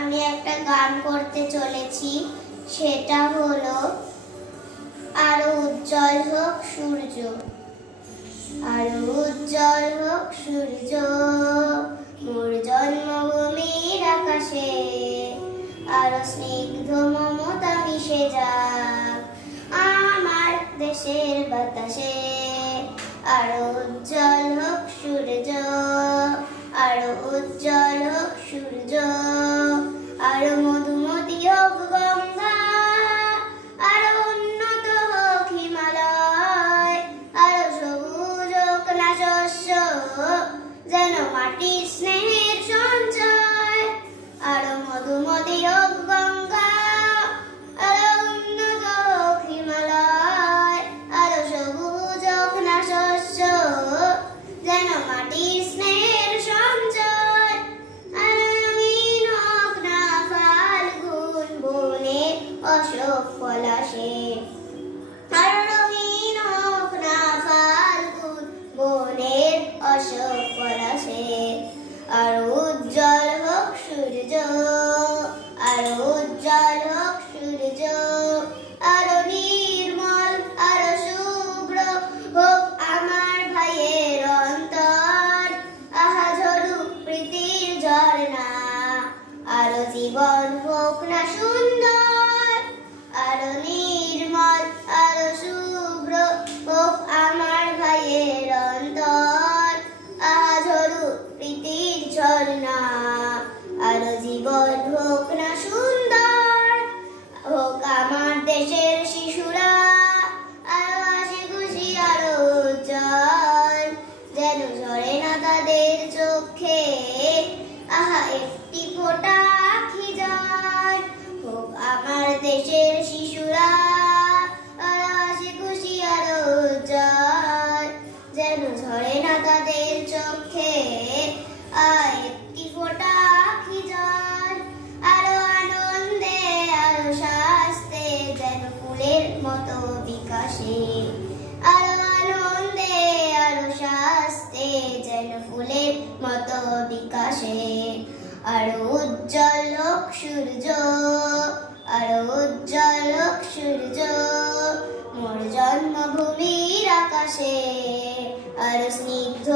আমি একটা গান করতে চলেছি, সেটা হলো আরো উজ্জ্বল হোক সূর্য। আরো উজ্জ্বল হোক সূর্য মোর জন্মভূমির আকাশে, আরো স্নিগ্ধ মমতা মিশে যাক আমার দেশের বাতাসে। আরো উজ্জ্বল হোক সূর্য, আরো উজ্জ্বল হোক সূর্য, আরো মধুমতি হোক গঙ্গা, আরো উন্নত হোক হিমালয়, আরো সবুজ হোক না শস্য যেন মাটির স্নেহের সঞ্চয়। আরো মধুমতি হোক গঙ্গা, আরো উন্নত হোক হিমালয়, আরো সবুজ হোক না শস্য যেন মাটির স্নেহের সঞ্চয়। আরো রঙিন হোক না ফাল্গুন বনে অশোক পলাশে, আরো রঙিন হোক না ফাল্গুন বনের অশোক পলাশে। আরো উজ্জ্বল হোক সূর্য, আরো উজ্জ্বল হোক সূর্য, আরো নির্মল আরো শুভ্র হোক আমার ভাইয়ের অন্তর। আহা ঝরুক প্রীতির ঝরনা, আরো জীবন হোক না সুন্দর। আরো নির্মল আরো শুভ্র হোক আমার ভাইয়ের অন্তর। আহা ঝরুক প্রীতির ঝরনা, আরো জীবন হোক না সুন্দর। হোক আমার দেশের শিশুরা আরো হাসি খুশি আরো উজ্জ্বল, যেন ঝরে না তাদের চোখে আহা একটি ফোঁটা আঁখি জল। হোক আমার দেশের শিশুরা আরো হাসি খুশি আরো উজ্জ্বল, যেন ঝরে না তাদের চোখে একটি ফোঁটা আঁখি জল। আরো আনন্দে আরো শাস্তে যেন ফুলের মতো বিকাশে, আরো আনন্দে আরো শাস্তে যেন ফুলের মতো বিকাশে। আরো উজ্জ্বল হোক সূর্য, আরো উজ্জ্বল হোক সূর্য মোর জন্মভূমির আকাশে, আরো স্নিগ্ধ